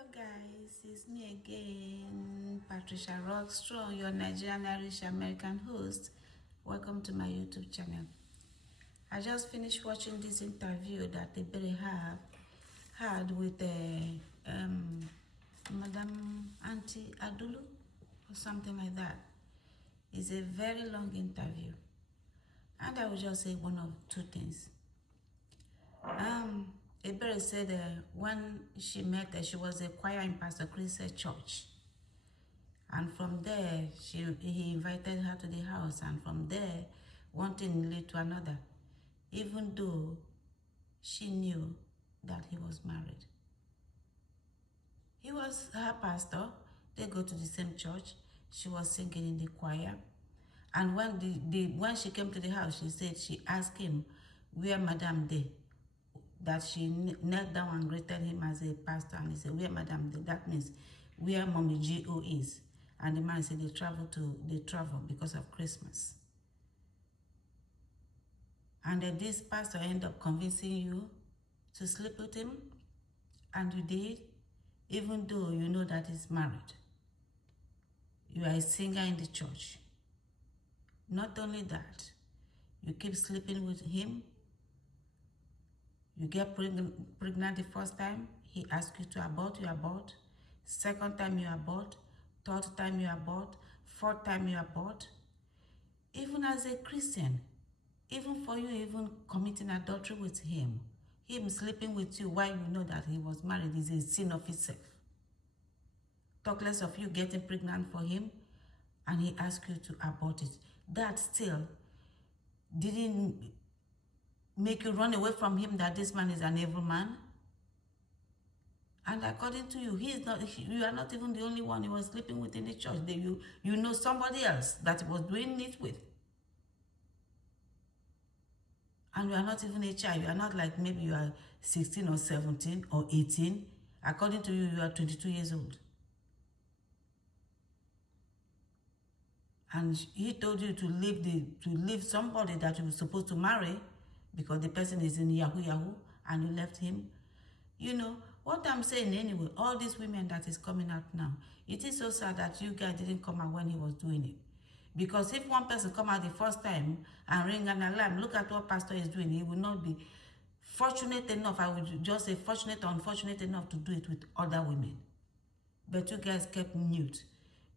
Hello guys, it's me again, Patricia Rockstrong, your Nigerian Irish American host. Welcome to my YouTube channel. I just finished watching this interview that Ebere had with Madam Auntie Adulu or something like that. It's a very long interview, and I will just say one of two things. Ebere said when she met her, she was a choir in Pastor Chris's church. And from there, he invited her to the house. And from there, one thing led to another. Even though she knew that he was married. He was her pastor. They go to the same church. She was singing in the choir. And when she came to the house, she said she asked him, where Madame Day? That she knelt down and greeted him as a pastor, and he said, where Madame Day? That means where Mommy G.O. is. And the man said they travel because of Christmas. And then this pastor ended up convincing you to sleep with him, and you did, even though you know that he's married. You are a singer in the church. Not only that, you keep sleeping with him. You get pregnant the first time, he asks you to abort, you abort. Second time you abort. Third time you abort. Fourth time you abort. Even as a Christian, even for you even committing adultery with him sleeping with you while you know that he was married is a sin of itself. Talk less of you getting pregnant for him and he asks you to abort it. That still didn't make you run away from him, that this man is an evil man. And according to you, you are not even the only one he was sleeping with in the church. You know somebody else that he was doing it with. And you are not even a child. You are not like maybe you are 16 or 17 or 18. According to you, you are 22 years old. And he told you to leave somebody that you were supposed to marry because the person is in Yahoo, and you left him. You know, what I'm saying anyway, all these women that is coming out now, it is so sad that you guys didn't come out when he was doing it. Because if one person come out the first time and ring an alarm, look at what pastor is doing, he will not be fortunate enough, I would just say fortunate or unfortunate enough to do it with other women. But you guys kept mute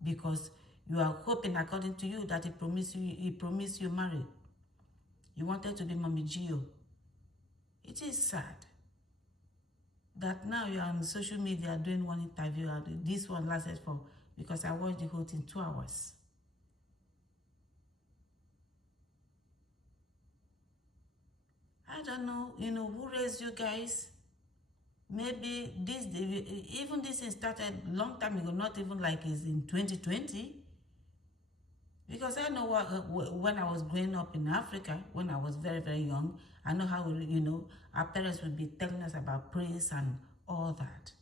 because you are hoping, according to you, that he promised you marriage. You wanted to be Mommy Gio. It is sad that now you are on social media doing one interview, and this one lasted for, because I watched the whole thing, 2 hours. I don't know, who raised you guys? Maybe even this thing started long time ago, not even like it's in 2020. Because I know when I was growing up in Africa, when I was very, very young, I know how, our parents would be telling us about praise and all that.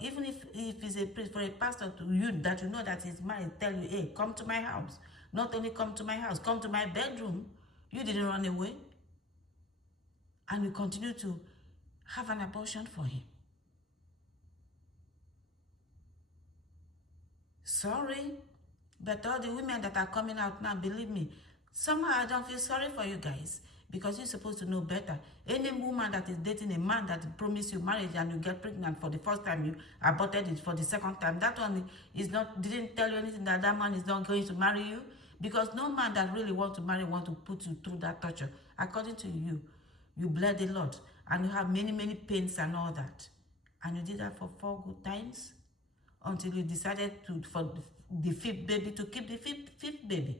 Even if it's a priest, for a pastor to you that you know that he's married, tell you, hey, come to my house. Not only come to my house, come to my bedroom. You didn't run away. And you continue to have an abortion for him. Sorry. But all the women that are coming out now, believe me, somehow I don't feel sorry for you guys because you're supposed to know better. Any woman that is dating a man that promised you marriage and you get pregnant for the first time, you aborted it for the second time, that one didn't tell you anything that man is not going to marry you, because no man that really wants to marry wants to put you through that torture. According to you, you bled a lot and you have many, many pains and all that. And you did that for 4 good times until you decided for the 5th baby to keep the fifth baby.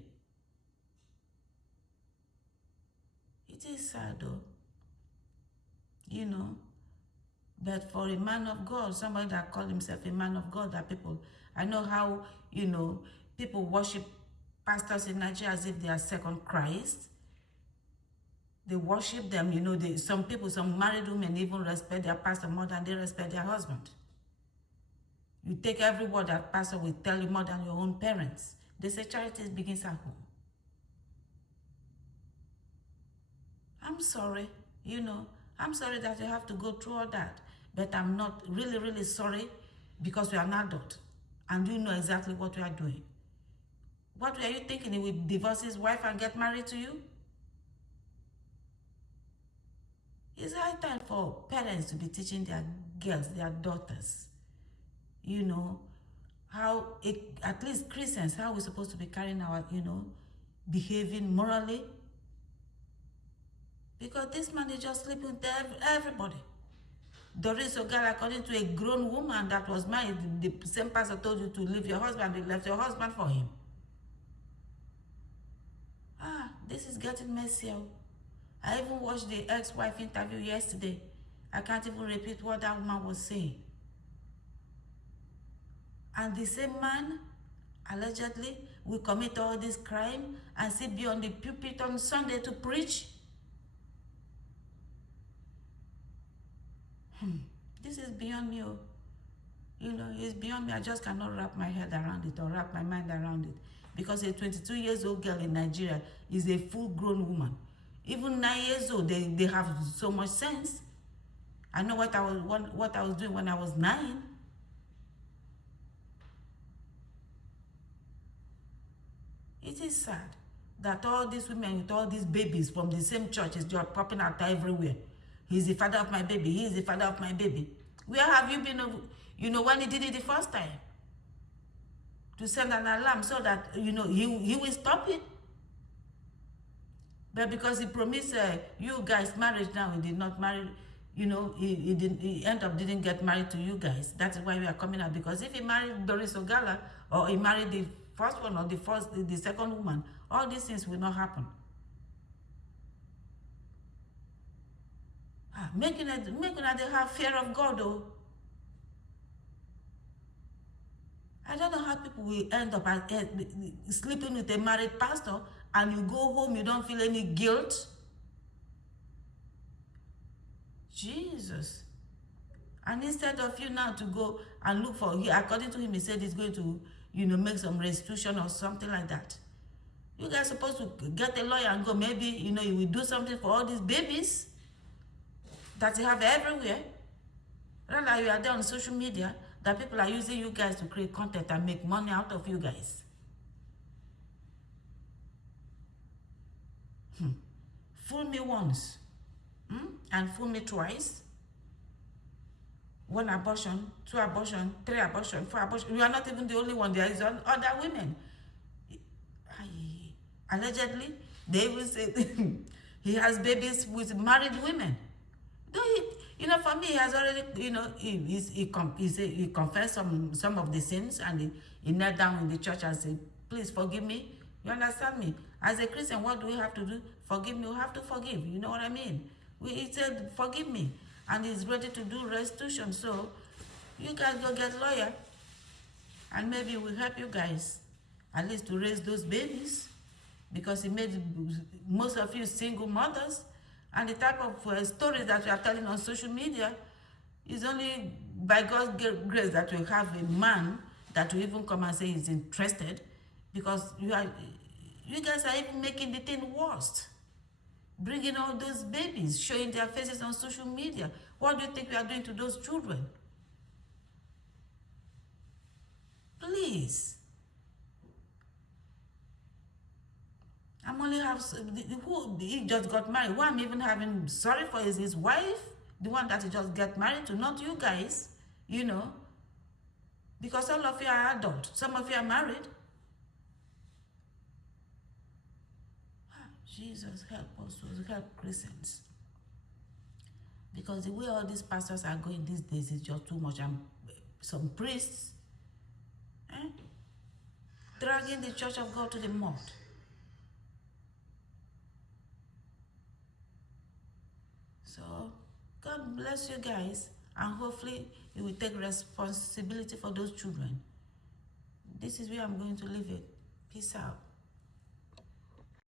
It is sad though, but for a man of God, somebody that called himself a man of God, that people, I know how, people worship pastors in Nigeria as if they are second Christ. They worship them, some married women even respect their pastor more than they respect their husband. You take every word that pastor will tell you more than your own parents. They say charity begins at home. I'm sorry, I'm sorry that you have to go through all that. but I'm not really, really sorry because we are an adult and you know exactly what we are doing. What were you thinking? He would divorce his wife and get married to you? It's high time for parents to be teaching their girls, their daughters, you know, how at least Christians, how we're supposed to be carrying our, behaving morally. Because this man is just sleeping with everybody. Doris Ogala, according to a grown woman that was married, the same pastor told you to leave your husband, you left your husband for him. This is getting messy. I even watched the ex-wife interview yesterday. I can't even repeat what that woman was saying. And the same man, allegedly, will commit all this crime and still be on the pulpit on Sunday to preach. This is beyond me. It's beyond me. I just cannot wrap my head around it or wrap my mind around it. Because a 22 years old girl in Nigeria is a full-grown woman. Even 9 years old, they have so much sense. I know what I was doing when I was 9. It is sad that all these women with all these babies from the same church is just popping out everywhere. He's the father of my baby. He is the father of my baby. Where have you been, when he did it the first time? To send an alarm so that, he will stop it. But because he promised you guys marriage now, he did not marry, he didn't get married to you guys. That is why we are coming out. Because if he married Doris Ogala, or he married the first one or the second woman, all these things will not happen. Making it they have fear of God, though. I don't know how people will end up sleeping with a married pastor and you go home, you don't feel any guilt. Jesus. And instead of you now to go and look for, according to him, he said he's going to, make some restitution or something like that. You guys are supposed to get a lawyer and go, maybe, you will do something for all these babies that you have everywhere. Rather, you are there on social media, that people are using you guys to create content and make money out of you guys. Fool me once, and fool me twice. 1 abortion, 2 abortion, 3 abortion, 4 abortion. You are not even the only one. There is other women. Allegedly, they will say he has babies with married women. For me, he has already, he confessed some of the sins, and he knelt down in the church and said, please forgive me. You understand me? As a Christian, what do we have to do? Forgive me. We have to forgive. You know what I mean? He said, forgive me. And he's ready to do restitution. So, you guys go get a lawyer. And maybe we'll help you guys, at least to raise those babies. Because he made most of you single mothers. And the type of stories that we are telling on social media is only by God's grace that we have a man that will even come and say he's interested, because you guys are even making the thing worse. Bringing all those babies, showing their faces on social media. What do you think we are doing to those children? Please. I'm only he just got married. Who I'm even having sorry for is his wife, the one that he just got married to, not you guys, because all of you are adult. Some of you are married. Jesus, help us, help Christians. Because the way all these pastors are going these days is just too much. And some priests dragging the church of God to the mud. So, God bless you guys, and hopefully you will take responsibility for those children. This is where I'm going to leave it. Peace out.